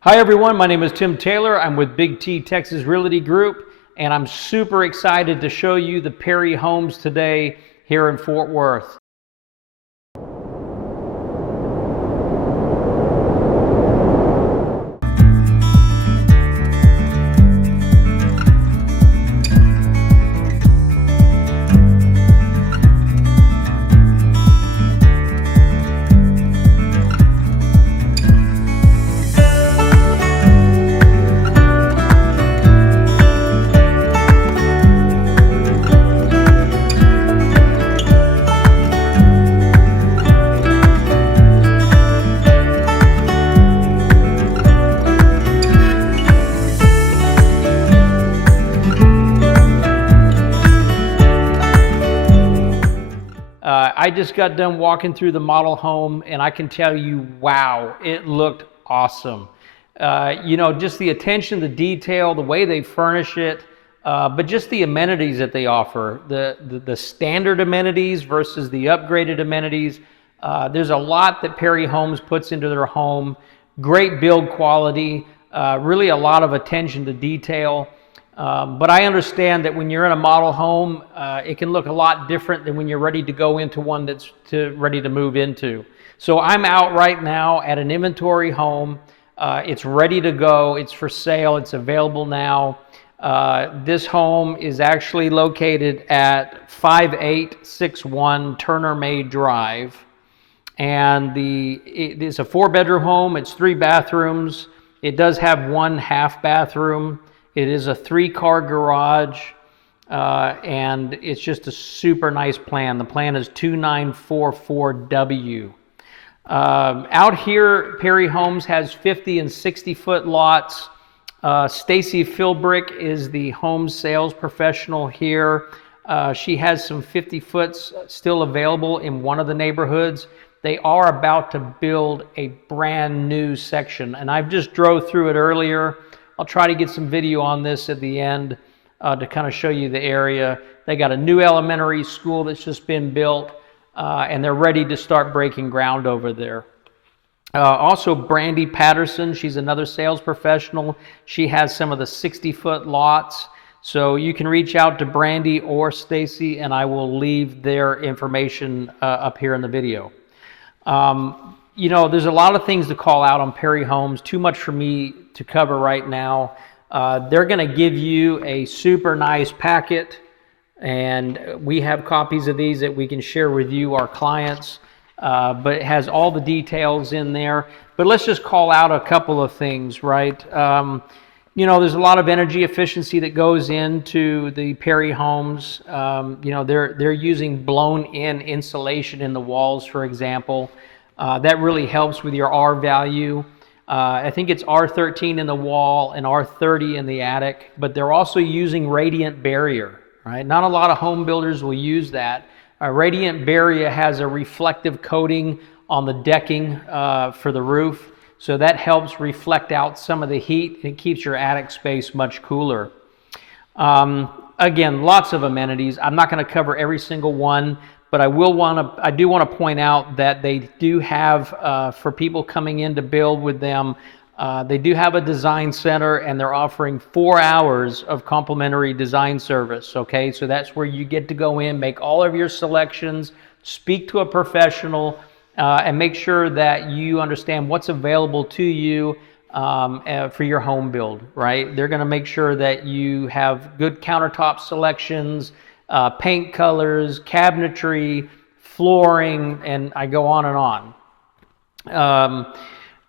Hi everyone, my name is Tim Taylor. I'm with Big T Texas Realty Group, and I'm super excited to show you the Perry homes today here in Fort Worth. I just got done walking through the model home, and I can tell you, wow, it looked awesome. Just the attention to detail, the way they furnish it, but just the amenities that they offer, the standard amenities versus the upgraded amenities. There's a lot that Perry Homes puts into their home. Great build quality, really a lot of attention to detail. But I understand that when you're in a model home, it can look a lot different than when you're ready to go into one that's ready to move into. So I'm out right now at an inventory home. It's ready to go. It's for sale. It's available now. This home is actually located at 5861 Turner May Drive. And it is a 4-bedroom home. It's 3 bathrooms. It does have 1 half bathroom. It is a 3-car garage, and it's just a super nice plan. The plan is 2944W. Out here, Perry Homes has 50 and 60-foot lots. Stacy Philbrick is the home sales professional here. She has some 50-foots still available in one of the neighborhoods. They are about to build a brand new section, and I've just drove through it earlier. I'll try to get some video on this at the end to kind of show you the area. They got a new elementary school that's just been built, and they're ready to start breaking ground over there. Also, Brandy Patterson, she's another sales professional. She has some of the 60-foot lots. So you can reach out to Brandy or Stacy, and I will leave their information up here in the video. There's a lot of things to call out on Perry Homes, too much for me to cover right now. They're going to give you a super nice packet, and we have copies of these that we can share with you, our clients, but it has all the details in there. But let's just call out a couple of things, right? There's a lot of energy efficiency that goes into the Perry Homes. They're using blown-in insulation in the walls, for example. That really helps with your R value. I think it's R13 in the wall and R30 in the attic, but they're also using radiant barrier, right? Not a lot of home builders will use that. Radiant barrier has a reflective coating on the decking for the roof, so that helps reflect out some of the heat and it keeps your attic space much cooler. Again, lots of amenities. I'm not going to cover every single one, but I do want to point out that they do have, for people coming in to build with them, they do have a design center, and they're offering 4 hours of complimentary design service, okay? So that's where you get to go in, make all of your selections, speak to a professional, and make sure that you understand what's available to you for your home build, right? They're going to make sure that you have good countertop selections, paint colors, cabinetry, flooring, and I go on and on.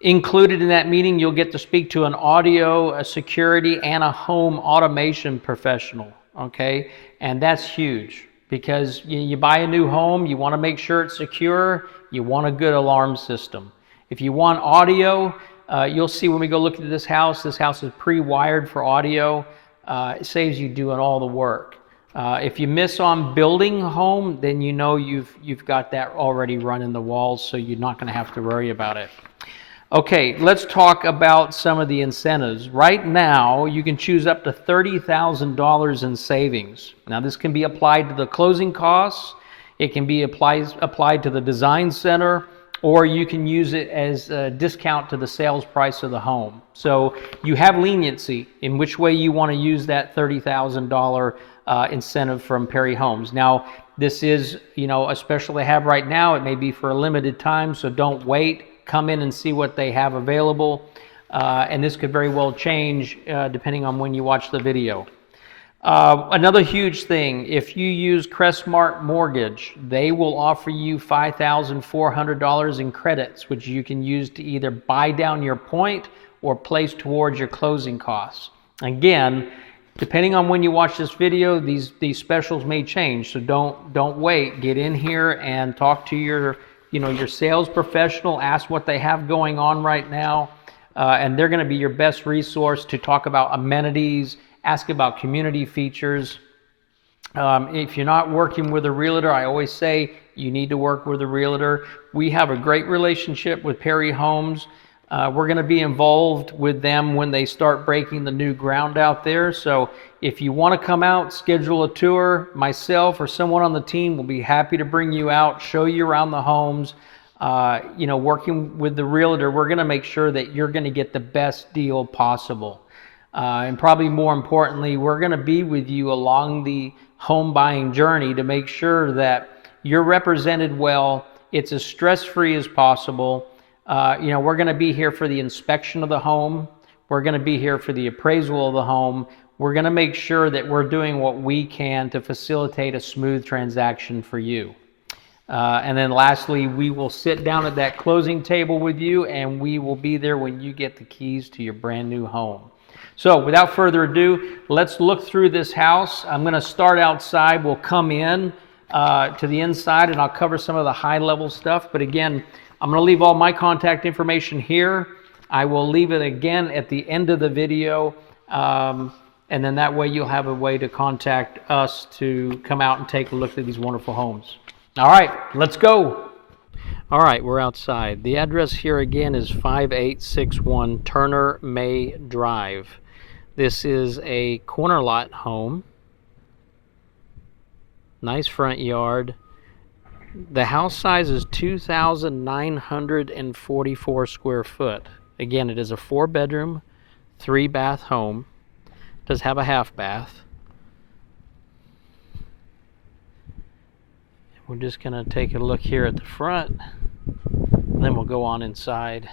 Included in that meeting, you'll get to speak to an audio, a security, and a home automation professional, okay? And that's huge because you buy a new home, you want to make sure it's secure, you want a good alarm system. If you want audio, you'll see when we go look at this house is pre-wired for audio. It saves you doing all the work. If you miss on building a home, then you know you've got that already run in the walls, so you're not going to have to worry about it. Okay, let's talk about some of the incentives. Right now, you can choose up to $30,000 in savings. Now, this can be applied to the closing costs. It can be applied to the design center, or you can use it as a discount to the sales price of the home. So you have leniency in which way you want to use that $30,000 incentive from Perry Homes. Now, this is, a special they have right now. It may be for a limited time, so don't wait. Come in and see what they have available. And this could very well change depending on when you watch the video. Another huge thing, if you use Crestmark Mortgage, they will offer you $5,400 in credits, which you can use to either buy down your point or place towards your closing costs. Again, depending on when you watch this video, these specials may change, so don't wait. Get in here and talk to your sales professional, ask what they have going on right now, and they're going to be your best resource to talk about amenities, ask about community features. If you're not working with a realtor, I always say you need to work with a realtor. We have a great relationship with Perry Homes. We're going to be involved with them when they start breaking the new ground out there. So if you want to come out, schedule a tour, myself or someone on the team will be happy to bring you out, show you around the homes. Working with the realtor, we're going to make sure that you're going to get the best deal possible. And probably more importantly, we're going to be with you along the home buying journey to make sure that you're represented well, it's as stress-free as possible. We're going to be here for the inspection of the home. We're going to be here for the appraisal of the home. We're going to make sure that we're doing what we can to facilitate a smooth transaction for you. And then lastly, we will sit down at that closing table with you, and we will be there when you get the keys to your brand new home. So without further ado, let's look through this house. I'm going to start outside. We'll come in to the inside, and I'll cover some of the high-level stuff. But again, I'm going to leave all my contact information here. I will leave it again at the end of the video, and then that way you'll have a way to contact us to come out and take a look at these wonderful homes. All right, let's go. All right, we're outside. The address here again is 5861 Turner May Drive. This is a corner lot home. Nice front yard. The house size is 2,944 square foot. Again, it is a 4-bedroom, 3-bath home. It does have a half bath. We're just going to take a look here at the front, and then we'll go on inside.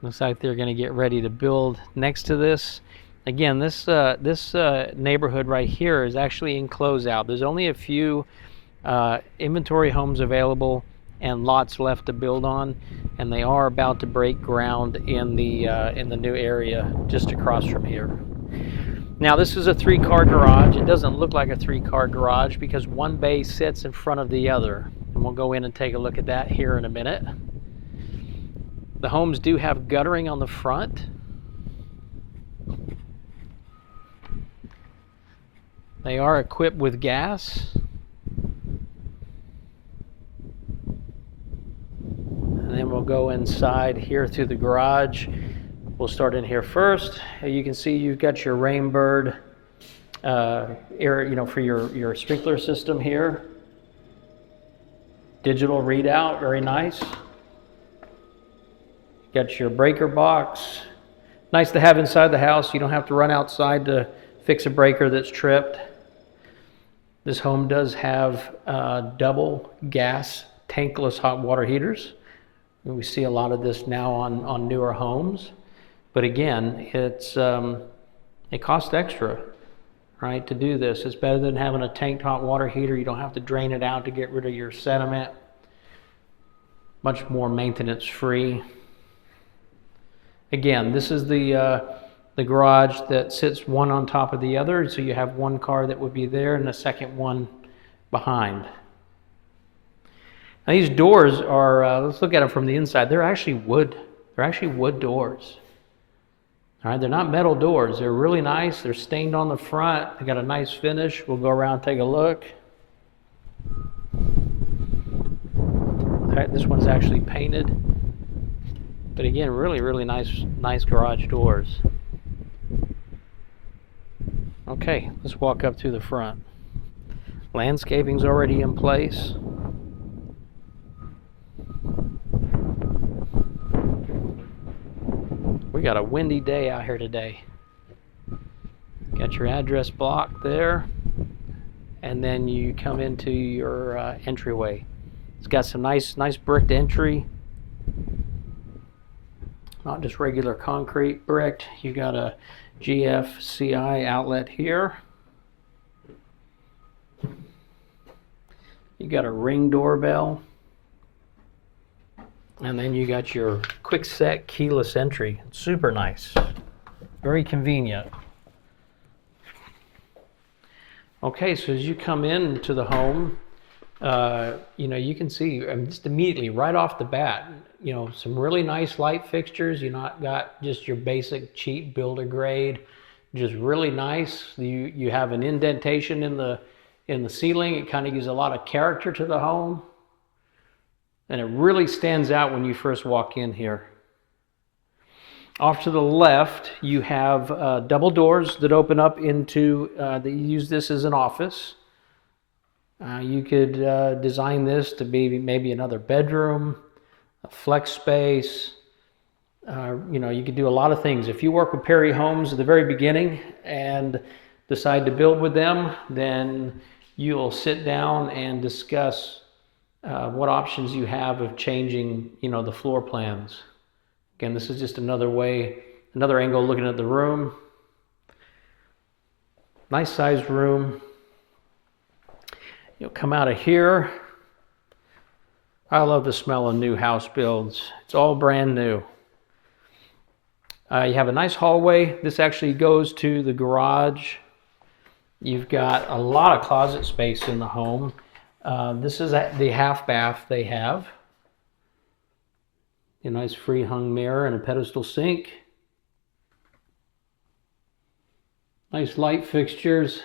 Looks like they're going to get ready to build next to this. Again, this neighborhood right here is actually in closeout. There's only a few inventory homes available and lots left to build on, and they are about to break ground in the new area just across from here. Now, this is a 3-car garage. It doesn't look like a 3-car garage because one bay sits in front of the other, and we'll go in and take a look at that here in a minute. The homes do have guttering on the front. They are equipped with gas. And then we'll go inside here through the garage. We'll start in here first. You can see you've got your Rainbird air, for your sprinkler system here. Digital readout, very nice. Got your breaker box. Nice to have inside the house. You don't have to run outside to fix a breaker that's tripped. This home does have double gas tankless hot water heaters. We see a lot of this now on newer homes. But again, it costs extra, right, to do this. It's better than having a tanked hot water heater. You don't have to drain it out to get rid of your sediment. Much more maintenance free. Again, this is the garage that sits one on top of the other, so you have one car that would be there and a second one behind. Now these doors are, let's look at them from the inside. They're actually wood. They're actually wood doors. All right, they're not metal doors. They're really nice. They're stained on the front. They got a nice finish. We'll go around and take a look. All right, this one's actually painted. But again, really, really nice garage doors. Okay, let's walk up to the front. Landscaping's already in place. We got a windy day out here today. Got your address block there, and then you come into your entryway. It's got some nice bricked entry, not just regular concrete bricked. You got a GFCI outlet here. You got a Ring doorbell, and then you got your quick set keyless entry. Super nice, very convenient. Okay, so as you come into the home, you can see just immediately right off the bat, some really nice light fixtures. You not got just your basic cheap builder grade, just really nice. You have an indentation in the ceiling. It kind of gives a lot of character to the home, and it really stands out when you first walk in here. Off to the left, you have double doors that open up into, you use this as an office. You could design this to be maybe another bedroom, a flex space. You could do a lot of things. If you work with Perry Homes at the very beginning and decide to build with them, then you'll sit down and discuss what options you have of changing, the floor plans. Again, this is just another angle looking at the room. Nice sized room. You'll come out of here. I love the smell of new house builds. It's all brand new. You have a nice hallway. This actually goes to the garage. You've got a lot of closet space in the home. This is the half bath they have. A nice free hung mirror and a pedestal sink. Nice light fixtures.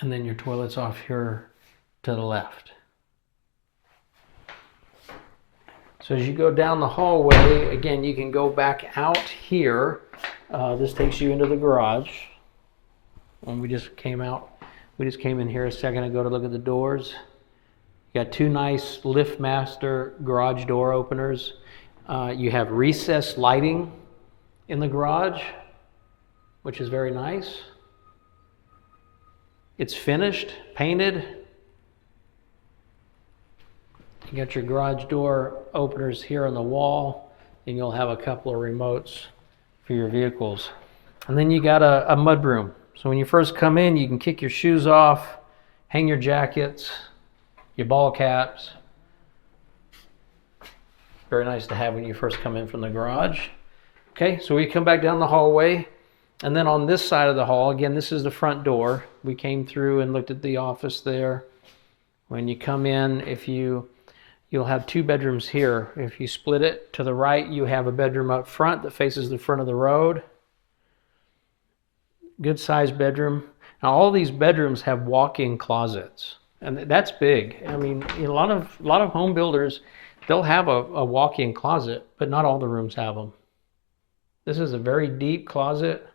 And then your toilet's off here to the left. So as you go down the hallway, again, you can go back out here. This takes you into the garage. And we just came in here a second ago to look at the doors. You got two nice LiftMaster garage door openers. You have recessed lighting in the garage, which is very nice. It's finished, painted. You got your garage door openers here on the wall, and you'll have a couple of remotes for your vehicles. And then you got a mudroom. So when you first come in, you can kick your shoes off, hang your jackets, your ball caps. Very nice to have when you first come in from the garage. Okay, so we come back down the hallway, and then on this side of the hall, again, this is the front door. We came through and looked at the office there. When you come in, you'll have two bedrooms here. If you split it to the right, you have a bedroom up front that faces the front of the road. Good sized bedroom. Now all these bedrooms have walk-in closets, and that's big. I mean, a lot of home builders, they'll have a walk-in closet, but not all the rooms have them. This is a very deep closet.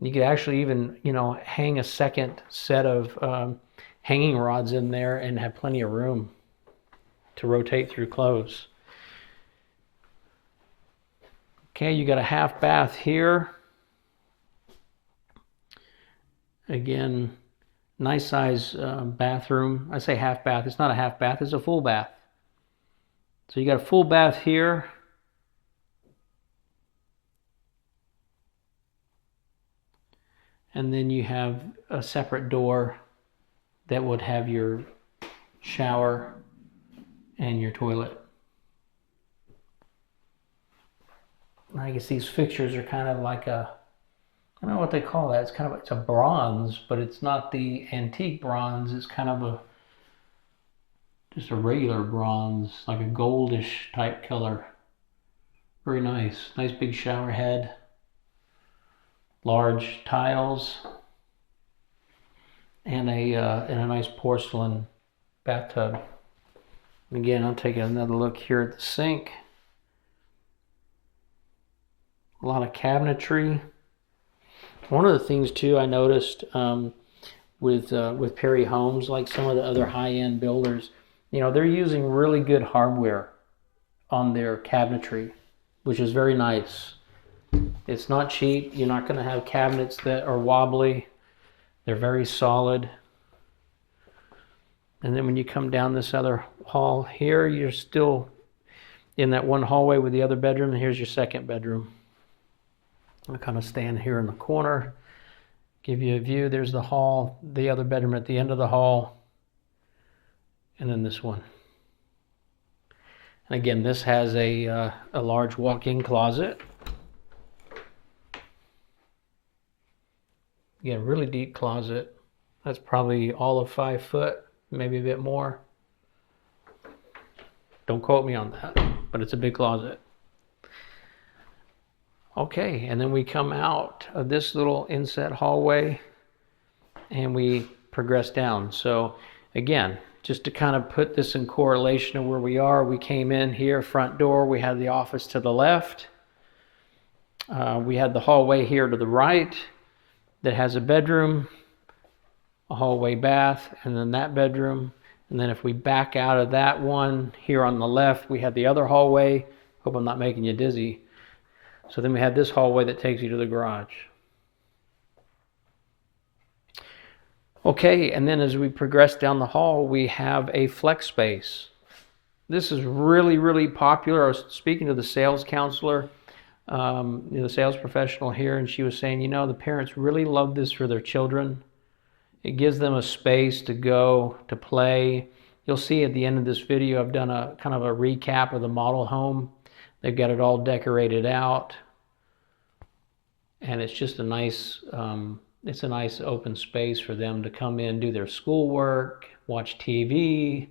You could actually even, hang a second set of hanging rods in there and have plenty of room to rotate through clothes. Okay, you got a half bath here. Again, nice size bathroom. I say half bath. It's not a half bath. It's a full bath. So you got a full bath here. And then you have a separate door that would have your shower and your toilet. I guess these fixtures are kind of like I don't know what they call that. It's a bronze, but it's not the antique bronze. It's kind of just a regular bronze, like a goldish type color. Very nice. Nice big shower head. Large tiles. And a nice porcelain bathtub. And again, I'll take another look here at the sink. A lot of cabinetry. One of the things too I noticed with Perry Homes, like some of the other high-end builders, they're using really good hardware on their cabinetry, which is very nice. It's not cheap. You're not going to have cabinets that are wobbly. They're very solid. And then when you come down this other hall here, you're still in that one hallway with the other bedroom, and here's your second bedroom. I'll kind of stand here in the corner, give you a view. There's the hall, the other bedroom at the end of the hall, and then this one. And again, this has a large walk-in closet. Again, a really deep closet. That's probably all of 5 foot, maybe a bit more. Don't quote me on that, but it's a big closet. Okay, and then we come out of this little inset hallway and we progress down. So again, just to kind of put this in correlation of where we are, we came in here, front door, we had the office to the left. We had the hallway here to the right that has a bedroom, a hallway bath, and then that bedroom. And then if we back out of that one, here on the left, we had the other hallway. Hope I'm not making you dizzy. So then we have this hallway that takes you to the garage. Okay, and then as we progress down the hall, we have a flex space. This is really, really popular. I was speaking to the sales counselor, the sales professional here, and she was saying, the parents really love this for their children. It gives them a space to go, to play. You'll see at the end of this video, I've done a kind of a recap of the model home. They've got it all decorated out. And it's just a nice, it's a nice open space for them to come in, do their schoolwork, watch TV.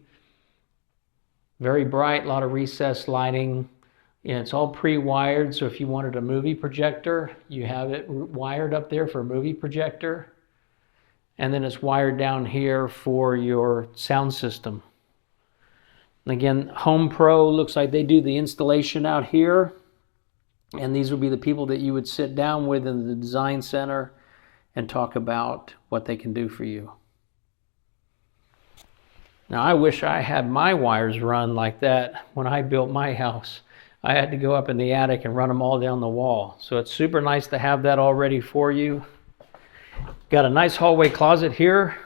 Very bright, a lot of recessed lighting. And it's all pre-wired, so if you wanted a movie projector, you have it wired up there for a movie projector. And then it's wired down here for your sound system. And again, Home Pro looks like they do the installation out here. And these would be the people that you would sit down with in the design center and talk about what they can do for you. Now, I wish I had my wires run like that when I built my house. I had to go up in the attic and run them all down the wall. So it's super nice to have that all ready for you. Got a nice hallway closet here.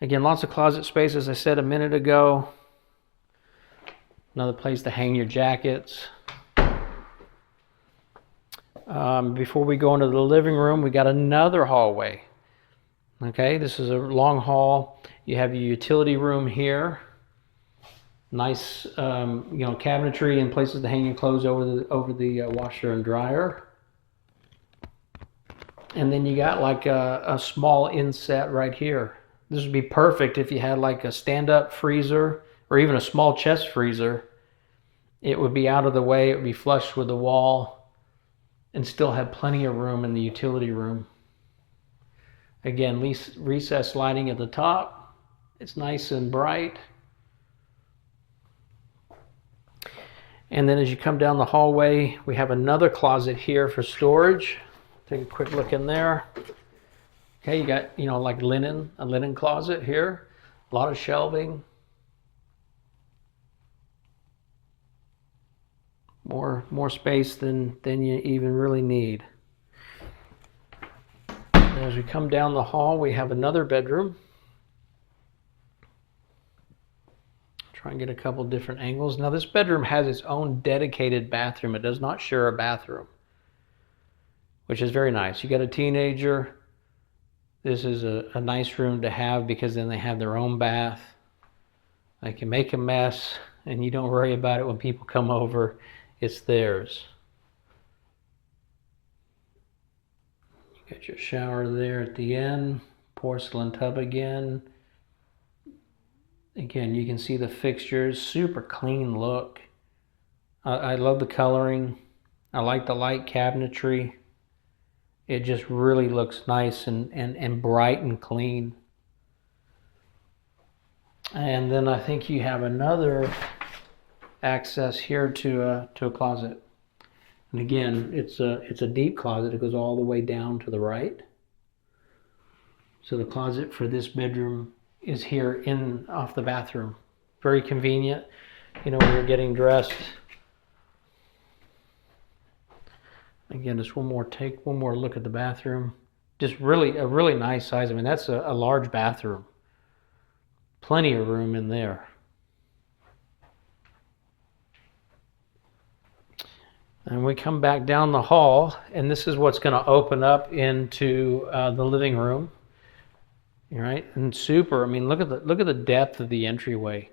Again, lots of closet space, as I said a minute ago. Another place to hang your jackets. Before we go into the living room, we got another hallway. Okay, this is a long hall. You have your utility room here. Nice, cabinetry and places to hang your clothes over the washer and dryer. And then you got like a small inset right here. This would be perfect if you had like a stand-up freezer or even a small chest freezer. It would be out of the way, it would be flush with the wall and still have plenty of room in the utility room. Again, recessed lighting at the top. It's nice and bright. And then as you come down the hallway, we have another closet here for storage. Take a quick look in there. Okay, you got, like a linen closet here. A lot of shelving. More space than you even really need. And as we come down the hall, we have another bedroom. Try and get a couple different angles. Now this bedroom has its own dedicated bathroom. It does not share a bathroom, which is very nice. You got a teenager. This is a nice room to have because then they have their own bath. They can make a mess and you don't worry about it when people come over. It's theirs. You got your shower there at the end. Porcelain tub again. Again, you can see the fixtures. Super clean look. I love the coloring. I like the light cabinetry. It just really looks nice and bright and clean. And then I think you have another access here to a closet. And again, it's a deep closet. It goes all the way down to the right. So the closet for this bedroom is here in off the bathroom. Very convenient, you know, when you're getting dressed. Again, just one more look at the bathroom. Just really a really nice size. I mean, that's a large bathroom. Plenty of room in there. And we come back down the hall, and this is what's going to open up into the living room. Right? And super, I mean, look at the depth of the entryway.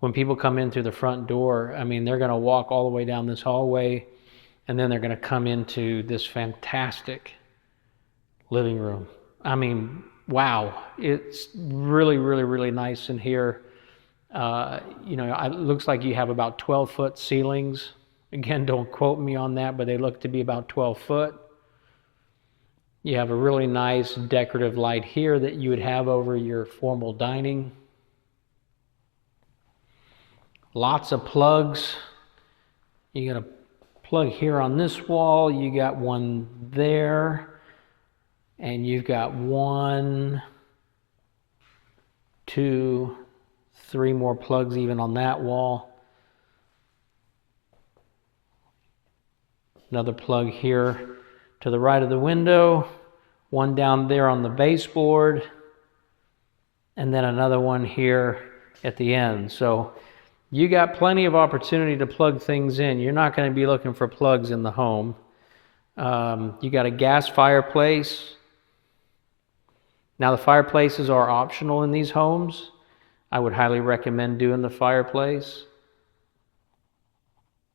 When people come in through the front door, I mean, they're going to walk all the way down this hallway, and then they're going to come into this fantastic living room. I mean, wow, it's really, really, really nice in here. You know, it looks like you have about 12-foot ceilings. Again, don't quote me on that, but they look to be about 12 foot. You have a really nice decorative light here that you would have over your formal dining. Lots of plugs. You got a plug here on this wall. You got one there. And you've got 1, 2, 3 more plugs even on that wall. Another plug here to the right of the window, one down there on the baseboard, and then another one here at the end. So you got plenty of opportunity to plug things in. You're not going to be looking for plugs in the home. You got a gas fireplace. Now the fireplaces are optional in these homes. I would highly recommend doing the fireplace.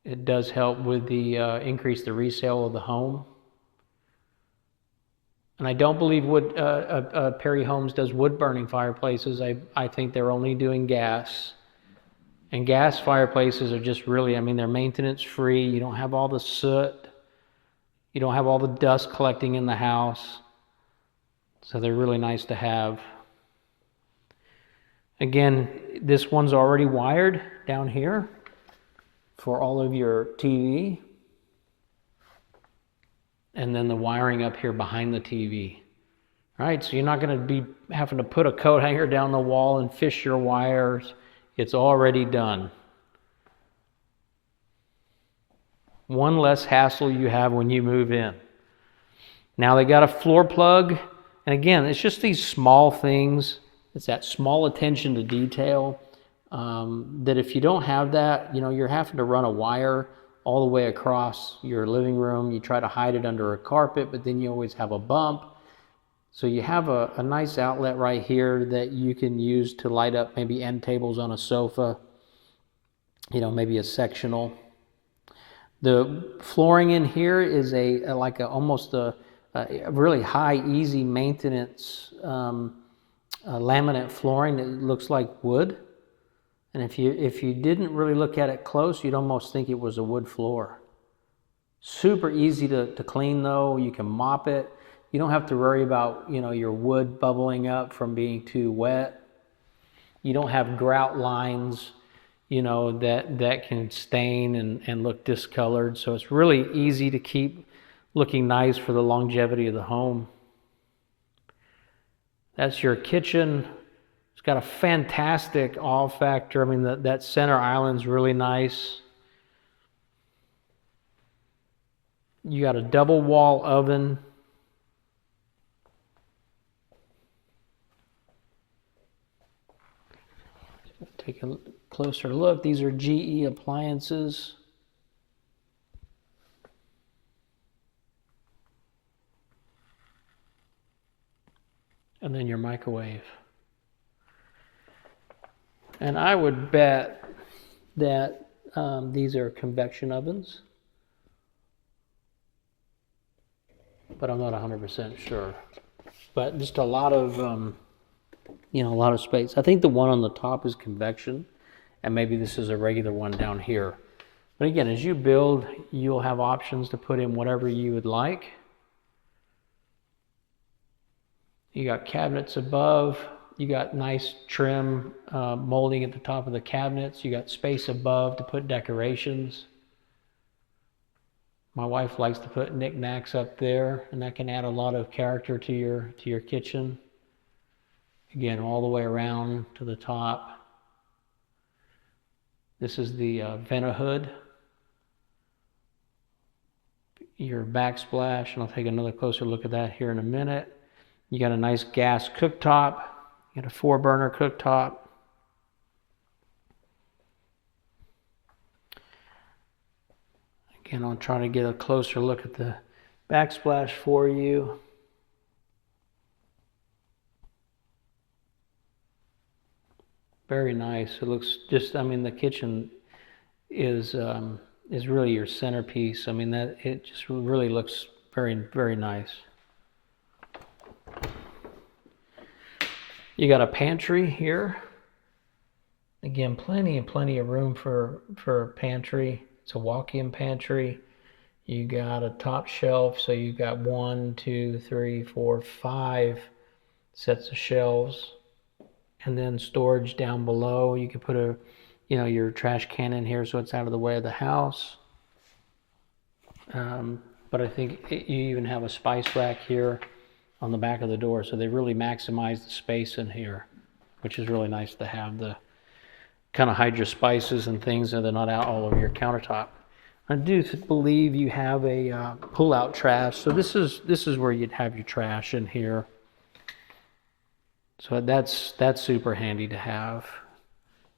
It does help with the increase the resale of the home. And I don't believe Perry Homes does wood burning fireplaces. I think they're only doing gas. And gas fireplaces are just really, I mean, they're maintenance free. You don't have all the soot. You don't have all the dust collecting in the house. So they're really nice to have. Again, this one's already wired down here for all of your TV. And then the wiring up here behind the TV. All right, so you're not going to be having to put a coat hanger down the wall and fish your wires. It's already done. One less hassle you have when you move in. Now they got a floor plug. And again, it's just these small things. It's that small attention to detail that if you don't have that, you know, you're having to run a wire all the way across your living room. You try to hide it under a carpet, but then you always have a bump. So you have a nice outlet right here that you can use to light up maybe end tables on a sofa, you know, maybe a sectional. The flooring in here is almost a really high, easy maintenance laminate flooring that looks like wood. And if you didn't really look at it close, you'd almost think it was a wood floor. Super easy to clean though. You can mop it. You don't have to worry about, you know, your wood bubbling up from being too wet. You don't have grout lines, you know, that can stain and look discolored. So it's really easy to keep looking nice for the longevity of the home. That's your kitchen. It's got a fantastic awe factor. I mean, that center island's really nice. You got a double wall oven. Take a closer look. These are GE appliances. And then your microwave. And I would bet that these are convection ovens, but I'm not 100% sure. But just a lot of, a lot of space. I think the one on the top is convection, and maybe this is a regular one down here. But again, as you build, you'll have options to put in whatever you would like. You got cabinets above. You got nice trim molding at the top of the cabinets. You got space above to put decorations. My wife likes to put knickknacks up there, and that can add a lot of character to your kitchen. Again, all the way around to the top. This is the vent hood. Your backsplash, and I'll take another closer look at that here in a minute. You got a nice gas cooktop. You got a 4-burner cooktop. Again, I'll try to get a closer look at the backsplash for you. Very nice. It looks just, I mean, the kitchen is really your centerpiece. I mean, that it just really looks very, very nice. You got a pantry here. Again, plenty of room for a pantry. It's a walk-in pantry. You got a top shelf, so you got 1, 2, 3, 4, 5 sets of shelves, and then storage down below. You could put your trash can in here, so it's out of the way of the house. But I think you even have a spice rack here on the back of the door, so they really maximize the space in here, which is really nice to have the kind of hide your spices and things, so they're not out all over your countertop. I do believe you have a pull-out trash, so this is where you'd have your trash in here. So that's super handy to have.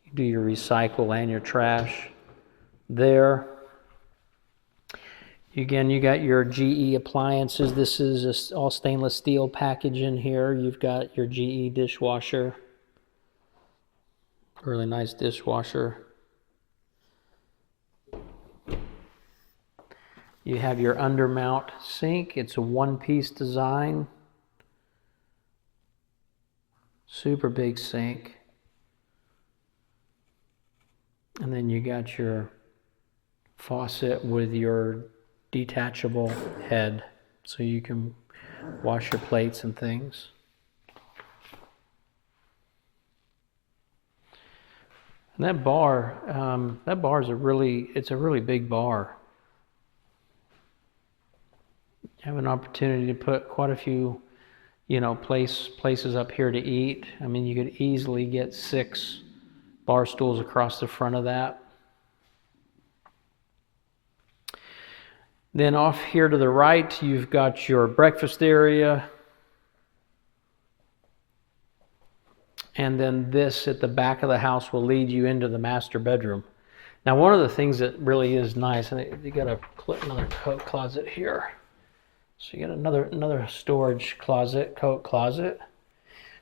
You do your recycle and your trash there. Again, you got your GE appliances. This is all stainless steel package in here. You've got your GE dishwasher. Really nice dishwasher. You have your undermount sink. It's a one-piece design. Super big sink. And then you got your faucet with your detachable head, so you can wash your plates and things. And that bar is a really big bar. You have an opportunity to put quite a few, places up here to eat. I mean, you could easily get 6 bar stools across the front of that. Then off here to the right, you've got your breakfast area. And then this at the back of the house will lead you into the master bedroom. Now, one of the things that really is nice, and you got another coat closet here. So you got another storage closet, coat closet.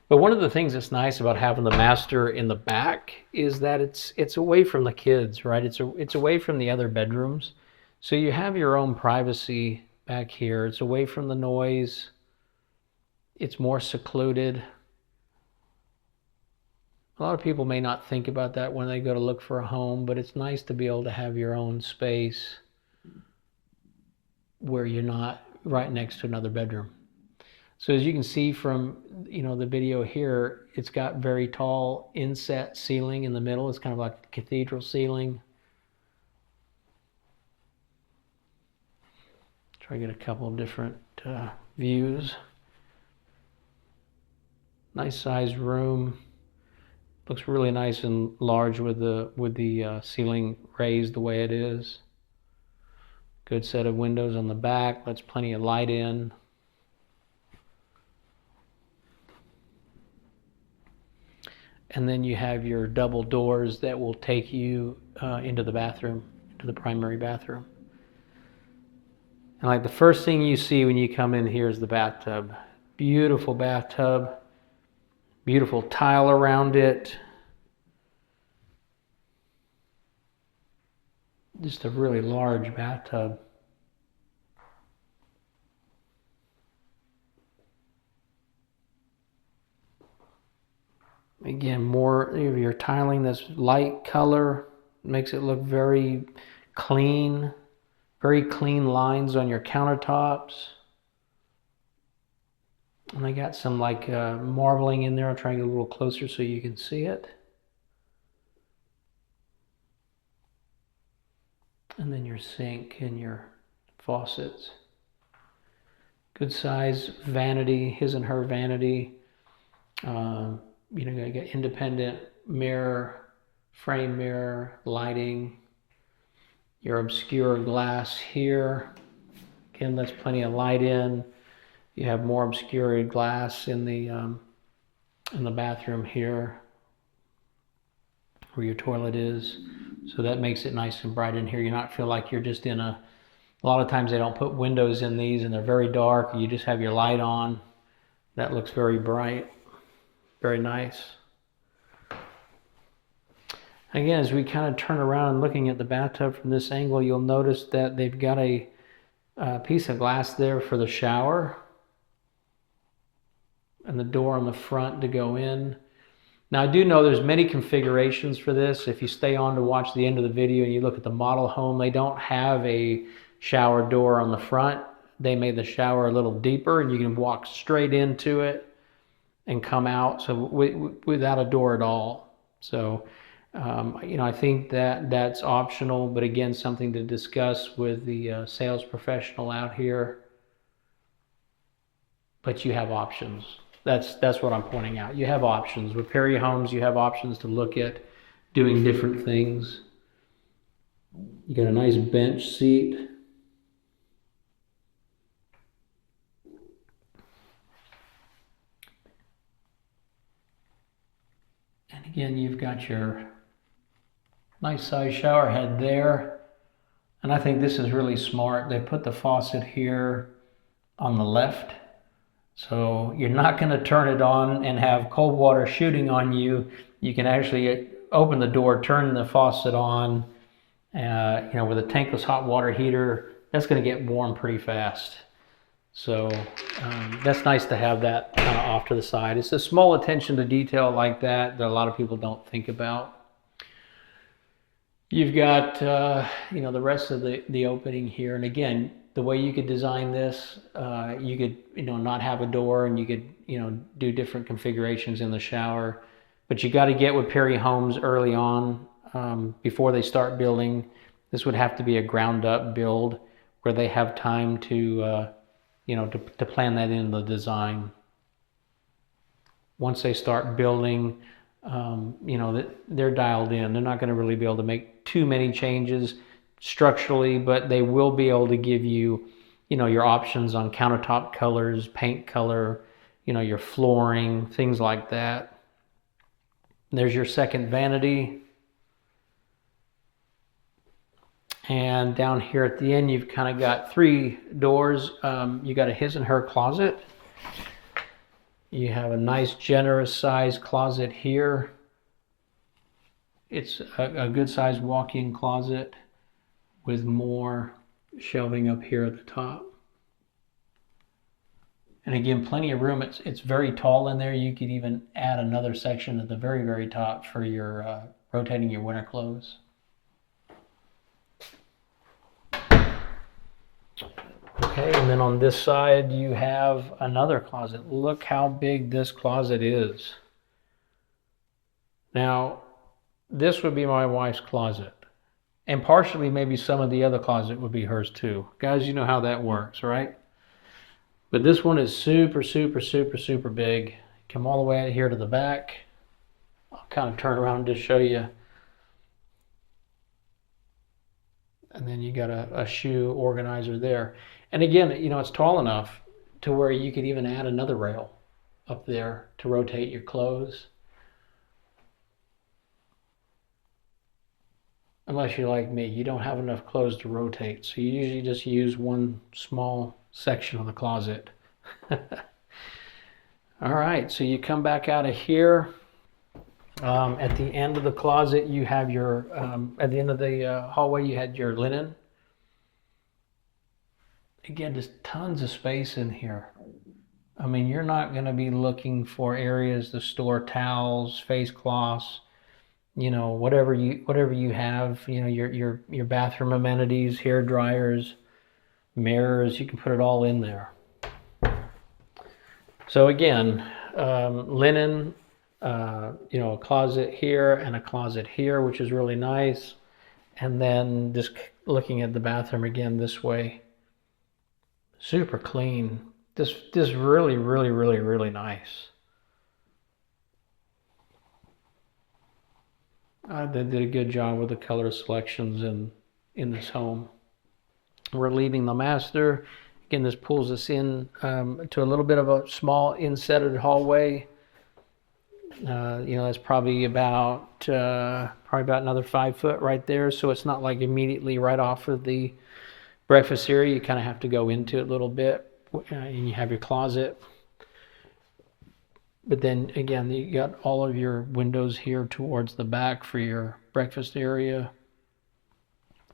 But one of the things that's nice about having the master in the back is that it's away from the kids, right? It's away from the other bedrooms. So you have your own privacy back here. It's away from the noise. It's more secluded. A lot of people may not think about that when they go to look for a home, but it's nice to be able to have your own space where you're not right next to another bedroom. So as you can see from the video here, it's got very tall inset ceiling in the middle. It's kind of like a cathedral ceiling. Try to get a couple of different views. Nice sized room. Looks really nice and large with the ceiling raised the way it is. Good set of windows on the back. Lets plenty of light in. And then you have your double doors that will take you into the bathroom, into the primary bathroom. And like the first thing you see when you come in here is the bathtub. Beautiful bathtub. Beautiful tile around it. Just a really large bathtub. Again, more of your tiling that's light color. Makes it look very clean. Very clean lines on your countertops. And I got some marbling in there. I'll try to get a little closer so you can see it. And then your sink and your faucets. Good size vanity, his and her vanity. You know, you got independent mirror, frame mirror, lighting. Your obscure glass here. Again, lets plenty of light in. You have more obscured glass in the bathroom here, where your toilet is. So that makes it nice and bright in here. You not feel like you're just in a lot of times they don't put windows in these and they're very dark. You just have your light on. That looks very bright, very nice. Again, as we kind of turn around and looking at the bathtub from this angle, you'll notice that they've got a piece of glass there for the shower and the door on the front to go in. Now I do know there's many configurations for this. If you stay on to watch the end of the video and you look at the model home, they don't have a shower door on the front. They made the shower a little deeper and you can walk straight into it and come out, so without a door at all. So you know, I think that that's optional, but again, something to discuss with the sales professional out here. But you have options. That's what I'm pointing out. You have options. With Perry Homes, you have options to look at doing different things. You got a nice bench seat. And again, you've got your nice size shower head there. And I think this is really smart. They put the faucet here on the left. So you're not going to turn it on and have cold water shooting on you. You can actually open the door, turn the faucet on. You know, with a tankless hot water heater, that's going to get warm pretty fast. So that's nice to have that kind of off to the side. It's a small attention to detail like that a lot of people don't think about. You've got, you know, the rest of the opening here. And again, the way you could design this, you could, you know, not have a door and you could, you know, do different configurations in the shower. But you got to get with Perry Homes early on before they start building. This would have to be a ground up build where they have time to, you know, to plan that in the design. Once they start building, you know, they're dialed in. They're not going to really be able to make too many changes structurally, but they will be able to give you, you know, your options on countertop colors, paint color, you know, your flooring, things like that. There's your second vanity. And down here at the end, you've kind of got 3 doors. You got a his and her closet. You have a nice generous size closet here. It's a good sized walk-in closet with more shelving up here at the top. And again, plenty of room. It's very tall in there. You could even add another section at the very, very top for your rotating your winter clothes. Okay, and then on this side you have another closet. Look how big this closet is. Now, this would be my wife's closet. And partially maybe some of the other closet would be hers too. Guys, you know how that works, right? But this one is super, super, super, super big. Come all the way out here to the back. I'll kind of turn around to show you. And then you got a shoe organizer there. And again, you know, it's tall enough to where you could even add another rail up there to rotate your clothes. Unless you're like me, you don't have enough clothes to rotate. So you usually just use one small section of the closet. All right, so you come back out of here. At the end of the closet, you have your, at the end of the hallway, you had your linen. Again, just tons of space in here. I mean, you're not going to be looking for areas to store towels, face cloths, you know, whatever you have, you know, your bathroom amenities, hair dryers, mirrors, you can put it all in there. So again, linen, you know, a closet here and a closet here, which is really nice. And then just looking at the bathroom again this way, Super clean. This really, really, really, really nice. They did a good job with the color selections in this home. We're leaving the master. Again, this pulls us in to a little bit of a small insetted hallway. That's probably about another 5 foot right there. So it's not like immediately right off of the breakfast area. You kind of have to go into it a little bit, and you have your closet. But then again, you got all of your windows here towards the back for your breakfast area.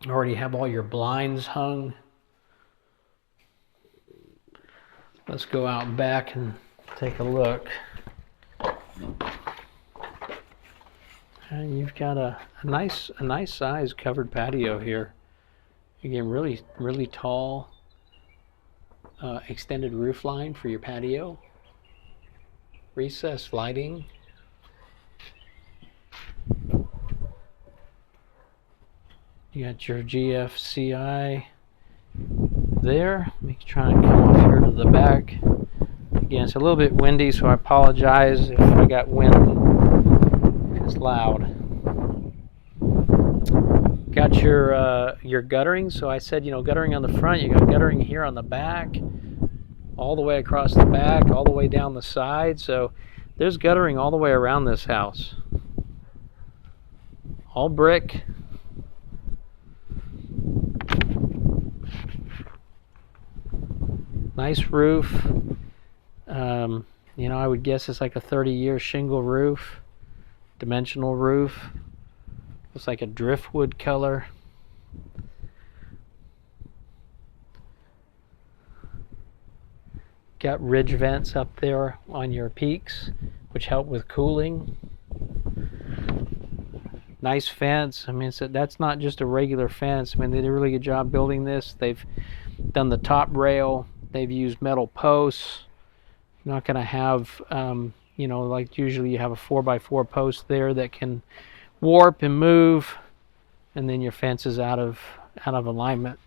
You already have all your blinds hung. Let's go out back and take a look. And you've got a nice size covered patio here. Again, really, really tall extended roof line for your patio. Recessed lighting. You got your GFCI there. Let me try and come off here to the back. Again, it's a little bit windy, so I apologize if I got wind. It's loud. Got your guttering. So I said, guttering on the front. You got guttering here on the back, all the way across the back, all the way down the side. So there's guttering all the way around this house. All brick. Nice roof. I would guess it's like a 30-year shingle roof, dimensional roof. Looks like a driftwood color. Got ridge vents up there on your peaks, which help with cooling. Nice fence. I mean, that's not just a regular fence. I mean, they did a really good job building this. They've done the top rail. They've used metal posts. You're not going to have, like usually you have a 4x4 post there that can warp and move, and then your fence is out of alignment.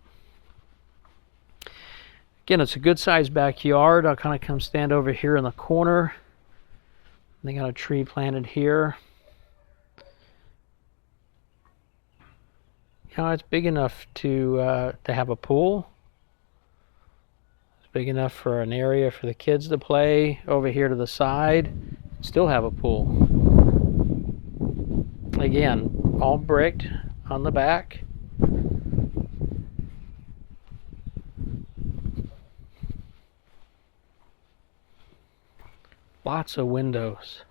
Again, it's a good sized backyard. I'll kind of come stand over here in the corner. They got a tree planted here. It's big enough to have a pool. It's big enough for an area for the kids to play. Over here to the side, still have a pool. Again, all bricked on the back. Lots of windows.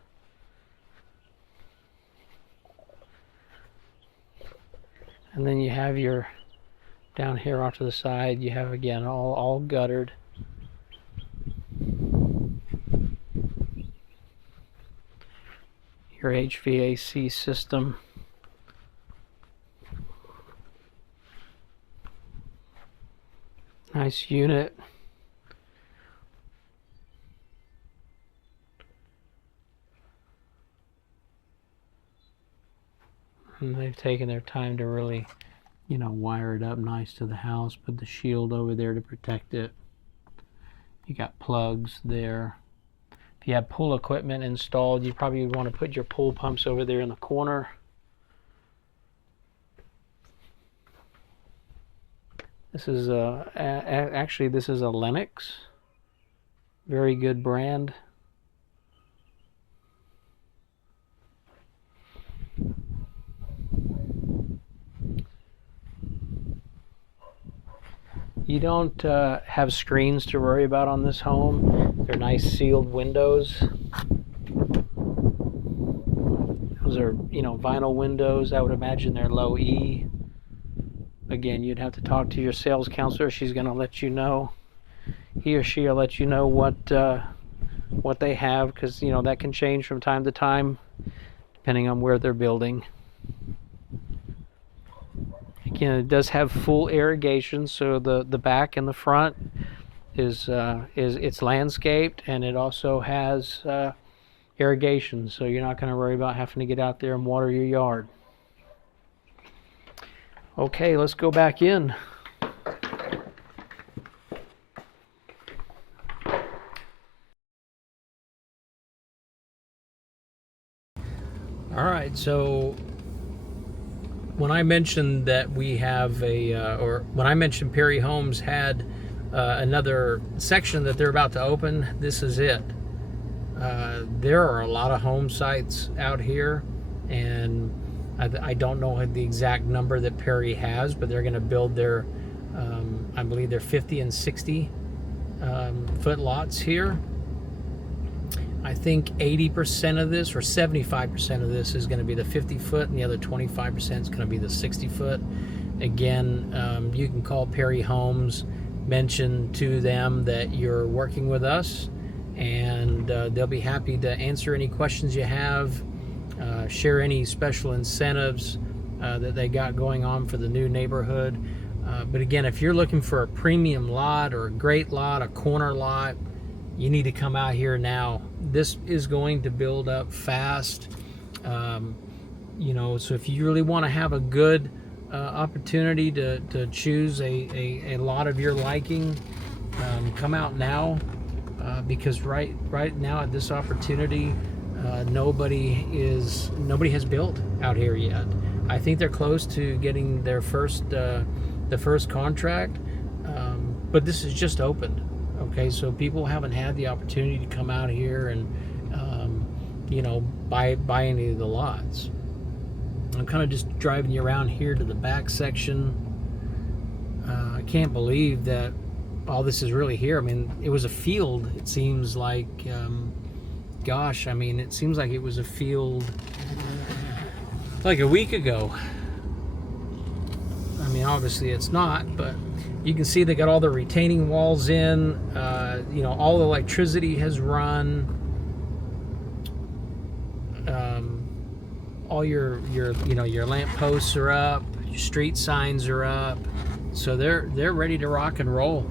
And then you have your, down here off to the side, you have again all guttered. Your HVAC system. Nice unit. And they've taken their time to really, wire it up nice to the house. Put the shield over there to protect it. You got plugs there. If you have pool equipment installed, you probably want to put your pool pumps over there in the corner. This is actually this is a Lennox. Very good brand. You don't have screens to worry about on this home. They're nice sealed windows. Those are, vinyl windows. I would imagine they're low E. Again, you'd have to talk to your sales counselor. She's going to let you know. He or she will let you know what they have, because that can change from time to time depending on where they're building. Again, it does have full irrigation, so the back and the front is it's landscaped, and it also has irrigation, so you're not going to worry about having to get out there and water your yard. Okay, let's go back in. All right, so when I mentioned that we have or when I mentioned Perry Homes had another section that they're about to open, this is it. There are a lot of home sites out here, and I don't know the exact number that Perry has, but they're going to build their, I believe they're 50 and 60 foot lots here. I think 80% of this, or 75% of this, is going to be the 50 foot, and the other 25% is going to be the 60 foot. Again, you can call Perry Homes, mention to them that you're working with us, and they'll be happy to answer any questions you have, share any special incentives that they got going on for the new neighborhood. But again, if you're looking for a premium lot or a great lot, a corner lot, you need to come out here now. This is going to build up fast. You know, so if you really want to have a good opportunity to choose a lot of your liking, come out now, because right now at this opportunity, nobody has built out here yet. I think they're close to getting their first the first contract, but this is just opened. Okay, so people haven't had the opportunity to come out here and you know, buy any of the lots. I'm kind of just driving you around here to the back section. I can't believe that all this is really here. I mean, it was a field. It seems like, gosh, I mean, it seems like it was a field like a week ago. I mean, obviously it's not, but you can see they got all the retaining walls in. You know, all the electricity has run. All your you know, your lamp posts are up. Your street signs are up. So they're ready to rock and roll.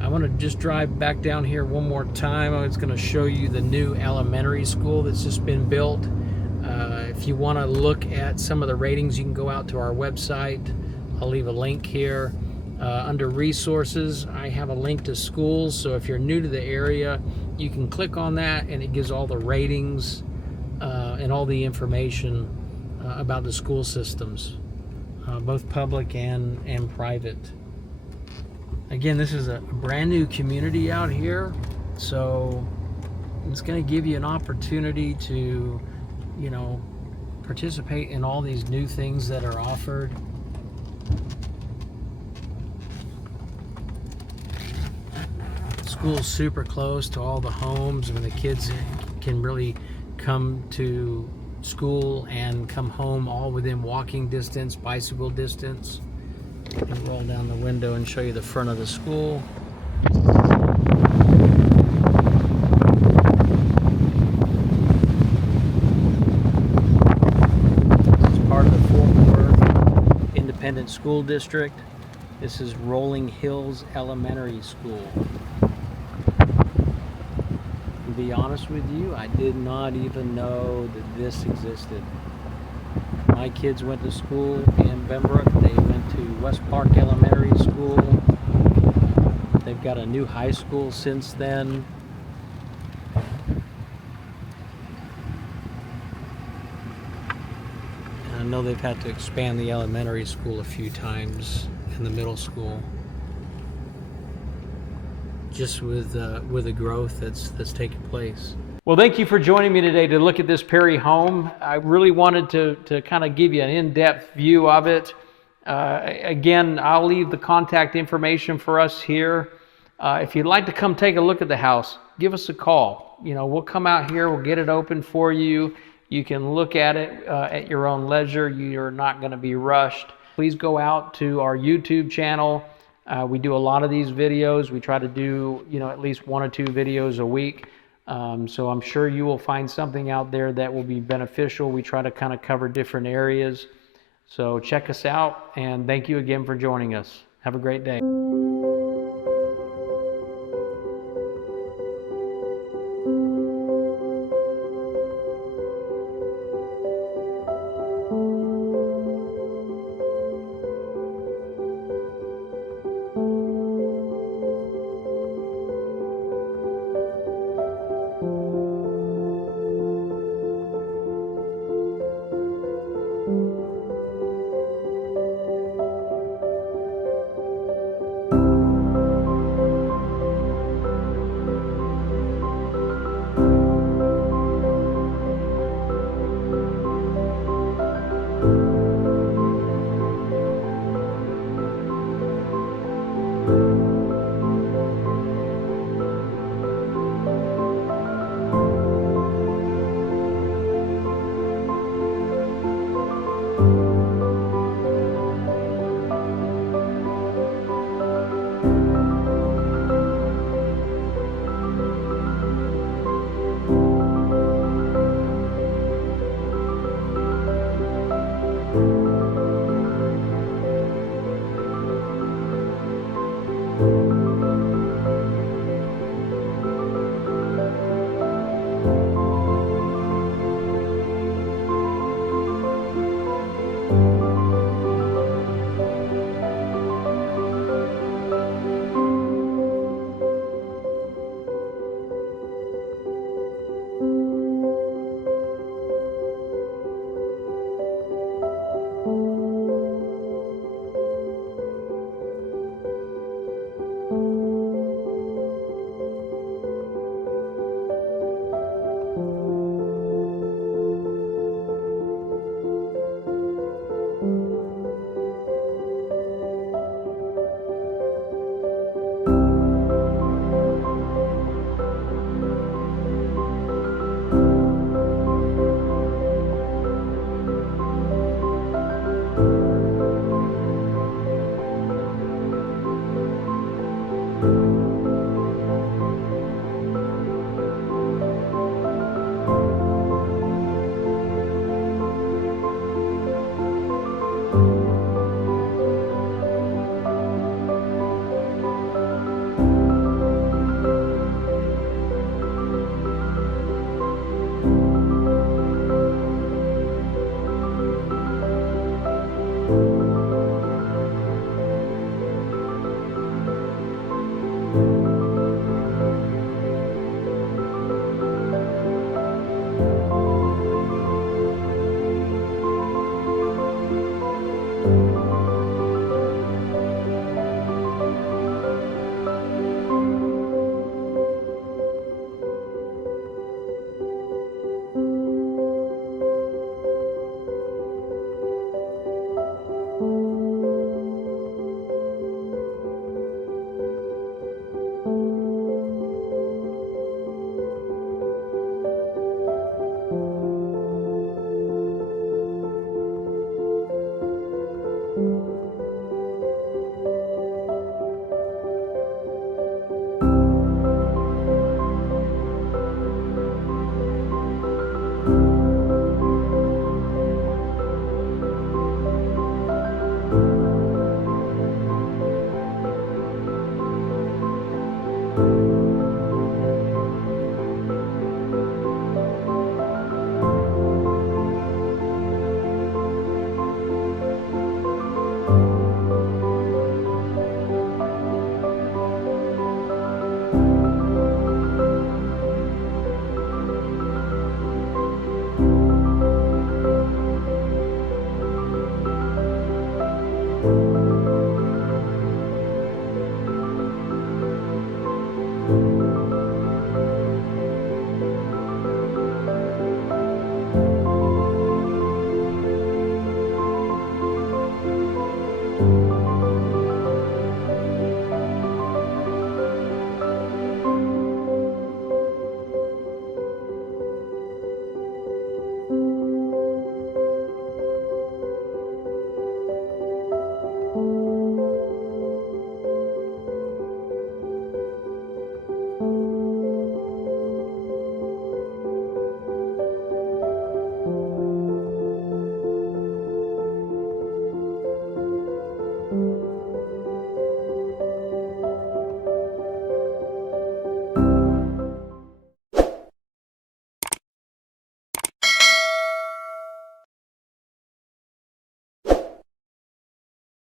I want to just drive back down here one more time. I was going to show you the new elementary school that's just been built. If you want to look at some of the ratings, you can go out to our website. I'll leave a link here. Under resources, I have a link to schools, so if you're new to the area, you can click on that and it gives all the ratings and all the information about the school systems, both public and private. Again, this is a brand new community out here, so it's going to give you an opportunity to, you know, participate in all these new things that are offered. School's super close to all the homes. I mean, the kids can really come to school and come home all within walking distance, bicycle distance. I'll roll down the window and show you the front of the school. This is part of the Fort Worth Independent School District. This is Rolling Hills Elementary School. To be honest with you, I did not even know that this existed. My kids went to school in Pembroke. They went to West Park Elementary School. They've got a new high school since then. And I know they've had to expand the elementary school a few times, and the middle school, just with the growth that's taken place. Well, thank you for joining me today to look at this Perry home. I really wanted to kind of give you an in-depth view of it. Again, I'll leave the contact information for us here. If you'd like to come take a look at the house, give us a call. You know, we'll come out here, we'll get it open for you. You can look at it at your own leisure. You're not going to be rushed. Please go out to our YouTube channel. We do a lot of these videos. We try to do, you know, at least 1 or 2 videos a week. So I'm sure you will find something out there that will be beneficial. We try to kind of cover different areas. So check us out, and thank you again for joining us. Have a great day.